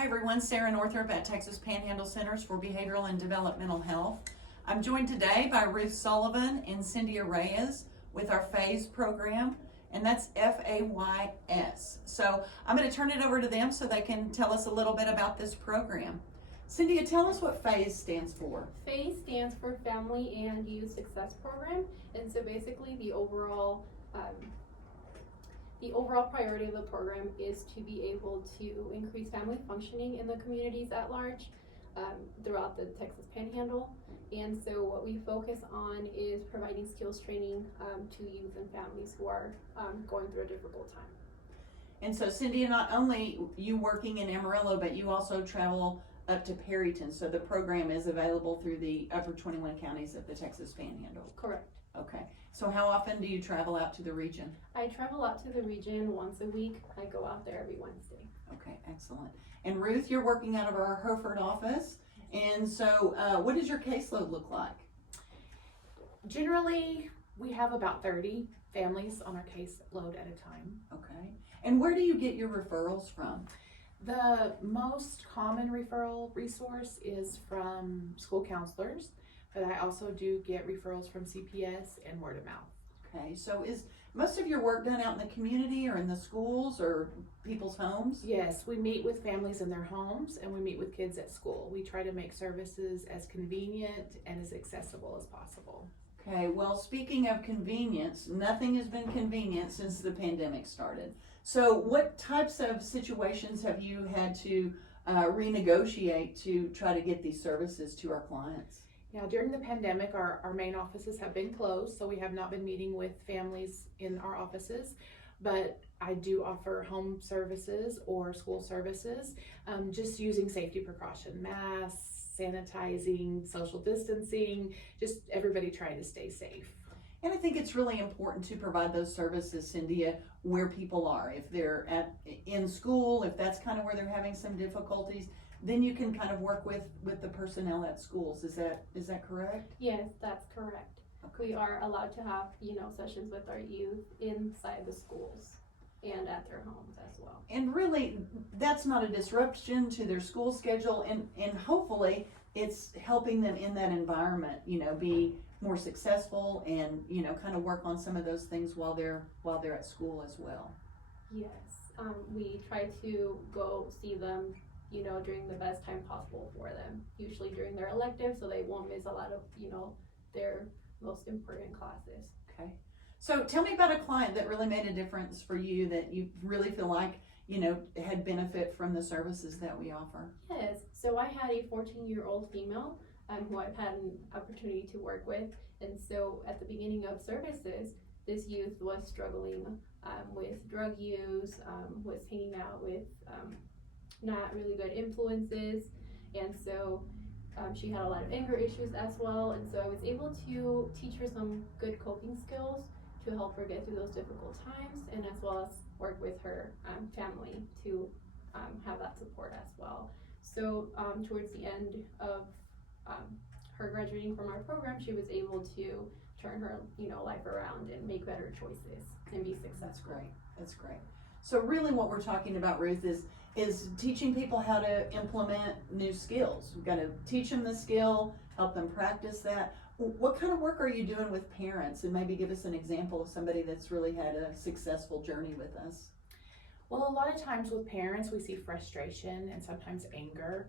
Hi everyone, Sara Northrop at Texas Panhandle Centers for Behavioral and Developmental Health. I'm joined today by Ruth Sullivan and Syndia with our FAYS program, and that's FAYS. So I'm going to turn it over to them so they can tell us a little bit about this program. Syndia, tell us what FAYS stands for. FAYS stands for Family and Youth Success Program, and so basically the overall priority of the program is to be able to increase family functioning in the communities at large throughout the Texas Panhandle. And so what we focus on is providing skills training to youth and families who are going through a difficult time. And so Syndia, not only you working in Amarillo, but you also travel up to Perryton. So the program is available through the upper 21 counties of the Texas Panhandle. Correct. Okay. So how often do you travel out to the region? I travel out to the region once a week. I go out there every Wednesday. Okay, excellent. And Ruth, you're working out of our Hereford office. And so what does your caseload look like? Generally, we have about 30 families on our caseload at a time. Okay. And where do you get your referrals from? The most common referral resource is from school counselors, but I also do get referrals from CPS and word of mouth. Okay, so is most of your work done out in the community or in the schools or people's homes? Yes, we meet with families in their homes and we meet with kids at school. We try to make services as convenient and as accessible as possible. Okay, well, speaking of convenience, nothing has been convenient since the pandemic started. So what types of situations have you had to renegotiate to try to get these services to our clients? Yeah, during the pandemic, our main offices have been closed, so we have not been meeting with families in our offices, but I do offer home services or school services, just using safety precaution, masks, sanitizing, social distancing, just everybody trying to stay safe. And I think it's really important to provide those services, Syndia, where people are. If they're in school, if that's kind of where they're having some difficulties, then you can kind of work with the personnel at schools. Is that correct? Yes, that's correct. Okay. We are allowed to have, sessions with our youth inside the schools and at their homes as well. And really, that's not a disruption to their school schedule, and hopefully it's helping them in that environment, be more successful and, kind of work on some of those things while they're at school as well. Yes, we try to go see them, during the best time possible for them, usually during their elective, so they won't miss a lot of, their most important classes. Okay. So tell me about a client that really made a difference for you, that you really feel like, had benefit from the services that we offer. Yes, so I had a 14-year-old female who I've had an opportunity to work with, and so at the beginning of services, this youth was struggling with drug use, was hanging out with not really good influences, and so she had a lot of anger issues as well, and so I was able to teach her some good coping skills to help her get through those difficult times, and as well as work with her family to have that support as well. So towards the end of her graduating from our program, she was able to turn her life around and make better choices and be successful. That's great. So really what we're talking about, Ruth, is teaching people how to implement new skills. We've got to teach them the skill, help them practice that. What kind of work are you doing with parents? And maybe give us an example of somebody that's really had a successful journey with us. Well, a lot of times with parents, we see frustration and sometimes anger.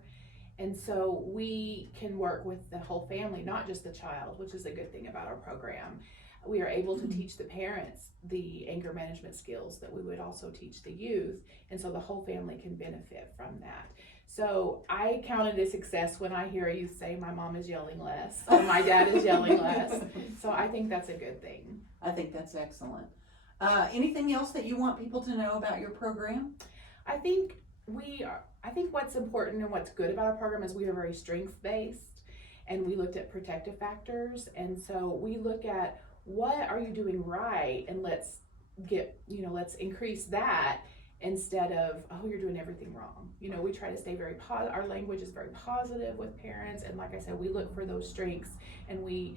And so we can work with the whole family, not just the child, which is a good thing about our program. We are able to teach the parents the anger management skills that we would also teach the youth, and so the whole family can benefit from that. So I count it a success when I hear a youth say, my mom is yelling less, or my dad is yelling less. So I think that's a good thing. I think that's excellent. Anything else that you want people to know about your program? I think what's important and what's good about our program is we are very strengths-based, and we looked at protective factors, and so we look at what are you doing right, and let's increase that instead of, oh, you're doing everything wrong. We try to stay our language is very positive with parents, and like I said, we look for those strengths, and we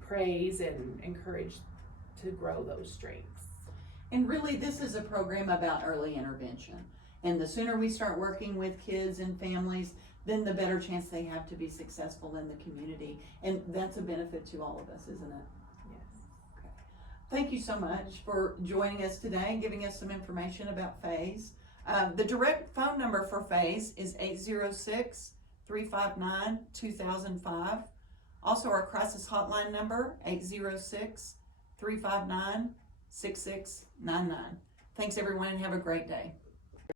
praise and encourage to grow those strengths. And really, this is a program about early intervention. And the sooner we start working with kids and families, then the better chance they have to be successful in the community. And that's a benefit to all of us, isn't it? Yes. Thank you so much for joining us today and giving us some information about FAYS. The direct phone number for FAYS is 806-359-2005. Also, our crisis hotline number, 806-359-6699. Thanks, everyone, and have a great day.